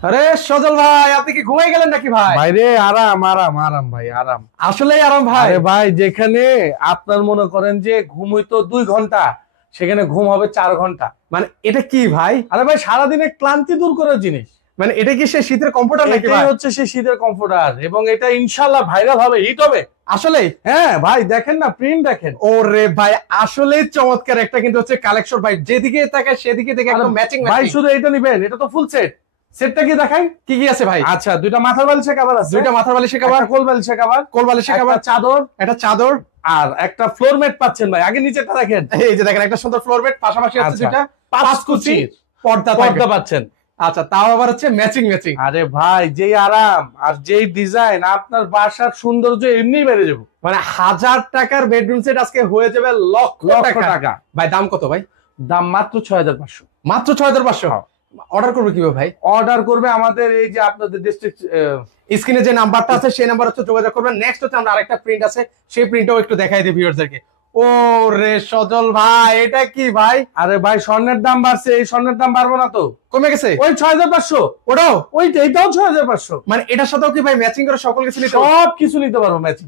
আরে সজল ভাই, আপনি কি ঘুমাই গেলেন নাকি ভাই? ভাই রে, আরাম আরাম আরাম ভাই, আরাম। আসলেই আরাম ভাই। আরে ভাই, যেখানে আপনার মনে করেন যে ঘুম হইতো 2 ঘন্টা, সেখানে ঘুম হবে 4 ঘন্টা। মানে এটা কি ভাই? আরে ভাই, সারাদিনের ক্লান্তি দূর করার জিনিস। মানে এটা কি সে শীতের কম্পিউটার নাকি ভাই? এটাই হচ্ছে সেই শীতের কমফোর্টার, এবং এটা ইনশাল্লাহ ভাইরাল হবে, হিট হবে। আসলে হ্যাঁ ভাই, দেখেন না, প্রিন্ট দেখেন। ওরে ভাই, আসলেই চমৎকার একটা কিন্তু হচ্ছে কালেকশন ভাই, যেদিকে তাকায় সেদিকে দেখে একদম ম্যাচিং ভাই ম্যাচিং। শুধু এটা নিবেন, এটা তো ফুল সেট। সেটটা কি দেখাই? কি কি আছে ভাই? আচ্ছা, 2টা মাথার বালিশের কভার আছে, দুইটা মাথার বালিশের কভার, একটা কোল বালিশের কভার, কোল বালিশের একটা কভার, চাদর, একটা চাদর, আর একটা ফ্লোর ম্যাট পাচ্ছেন ভাই। আগে নিচেটা দেখেন। এই যে দেখেন একটা সুন্দর ফ্লোর ম্যাট, পাশাপাশি আছে আচ্ছা, দুইটা 5 কুচি কুচির পর্দা পর্দা থাকবে। পাচ্ছেন। আচ্ছা, তাও আবার হচ্ছে ম্যাচিং ম্যাচিং। আরে ভাই, যেই আরাম আর যেই ডিজাইন, আপনার বাসার সৌন্দর্য এমনি বেড়ে যাবে। মানে 1000 টাকার বেডরুম সেট আজকে হয়ে যাবে লক্ষ লক্ষ টাকা। টাকা। ভাই দাম কত ভাই? দাম মাত্র 6500। মাত্র 6500। অর্ডার করবে কিভাবে ভাই? অর্ডার করবে আমাদের এই যে আপনাদের ডিস্ট্রিক্ট। স্ক্রিনে যে নাম্বারটা আছে সেই নাম্বার হচ্ছে যোগাযোগ করবেন। নেক্সট হচ্ছে আমরা আরেকটা প্রিন্ট আছে, সেই প্রিন্টটাও একটু দেখাই দিই ভিউয়ারদেরকে। ও রে সজল ভাই, এটা কি ভাই? আরে ভাই, স্বর্ণের দাম বাড়ছে, এই স্বর্ণের দাম বাড়বো না তো? কমে গেছে ওই 6500। ওটাও? ওইটা, এইটাও 6500। মানে এটার সাথেও কি ভাই ম্যাচিং করে সকল কিছু নিতে হবে? সব কিছু নিতে পারবো ম্যাচিং।